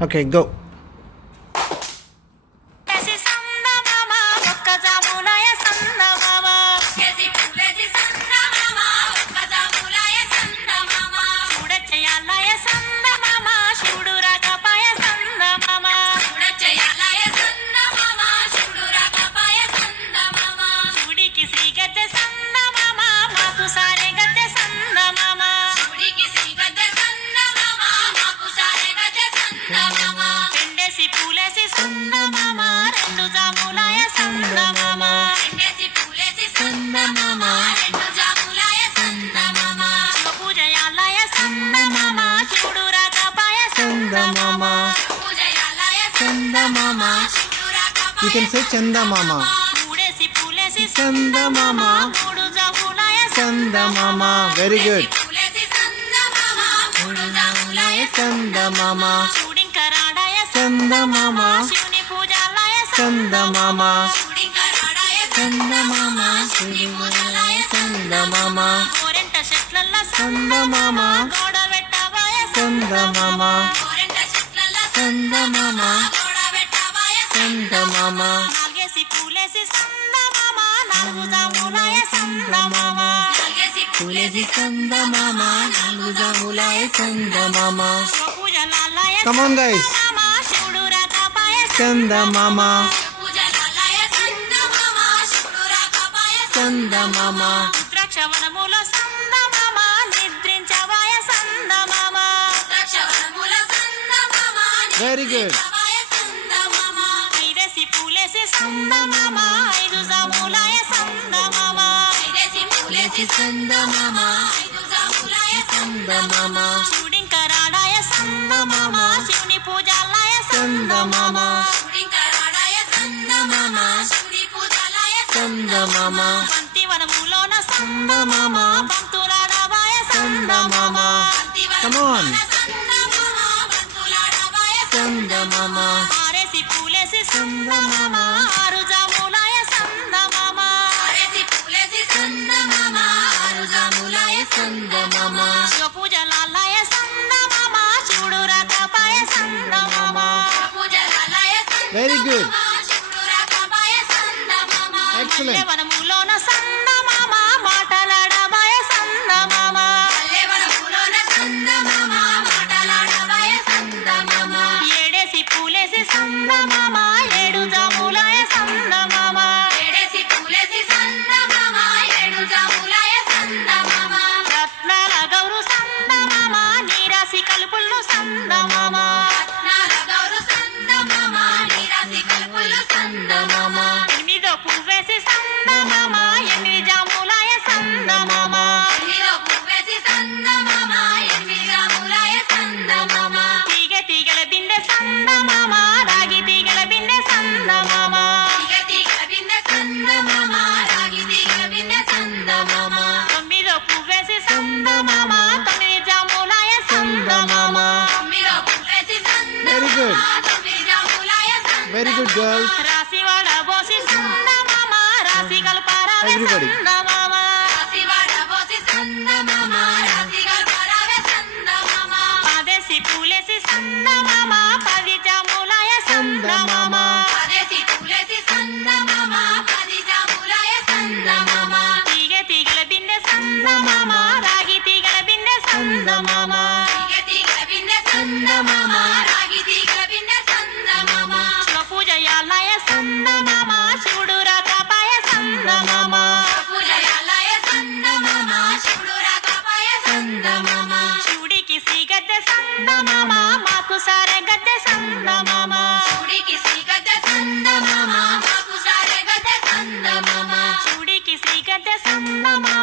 Okay, go. Mama. You can say Chanda Mama. Chanda Mama. Chanda Mama. Very good. Chanda Mama. Chanda Mama. Chanda Mama. Chanda Mama. Chanda Mama. Chanda Mama. Chanda Mama. Chanda Mama. Chanda Mama. Pulesi Chanda Mama. Chanda Mama. Come on, guys. Chanda Mama. Chanda Mama. Very good. Chanda Mama. Chanda Mama. Chanda Mama. Chanda Mama. Chanda Mama. Chanda Mama. Chanda Mama. Chanda Mama. Chanda Mama. Come on. Chanda Mama. Chanda Mama. Chanda Mama. Very good. Excellent. Very good. Very good, girls. Everybody. Mama.